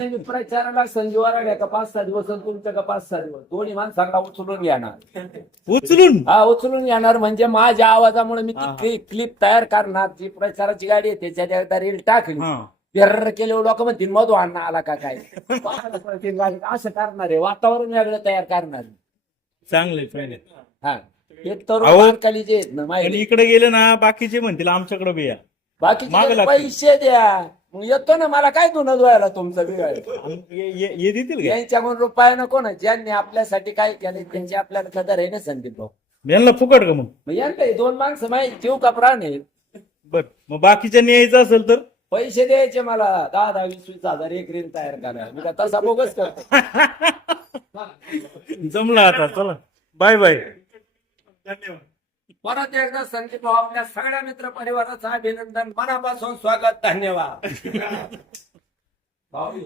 नाही, प्रचाराला संजीवाला का 5-6 दिवस आणि तुमच्या का 5-6 दिवस दोन्ही माणसाला उचलून घेणार. उचलून हा उचलून येणार म्हणजे माझ्या आवाजामुळे मी हा, ती क्लिप तयार करणार. जी प्रचाराची गाडी आहे त्याच्यात एकदा रील टाकली हा. पेरर केले लोक म्हणतील मधू अण्णा आला का काय असं करणार आहे. वातावरण वेगळं तयार करणार. चांगले चांगले. हा हे तरुण अहो, बालकाली जे आहेत ना आणि माहिती इकडे गेले ना बाकीचे म्हणतील आमच्याकडे बी या. मागं बाकीचे लागतील. पैसे द्या मग येतो ना. मला काय धुणं धुवायला तुमचा बिघाड ये देतील का? यांच्याकडून रुपया नको ना. ज्यांनी आपल्यासाठी काय केलं त्यांची आपल्याला कदर आहे ना संदीप भाऊ. यांना फुकट का मग? मग यांना 2 माणसं माहिती जीव का प्राण आहे. बर मग बाकीच्यांनी यायचं असेल तर पैसे द्यायचे मला 10-20 हजार एक रील तयार करा. मी का तसा बोगस करतो. जमलं आता. चला बाय बाय. धन्यवाद. परत एकदा संदीप भाऊ आपल्या सगळ्या मित्र परिवाराचं अभिनंदन मनापासून स्वागत. धन्यवाद. भाऊ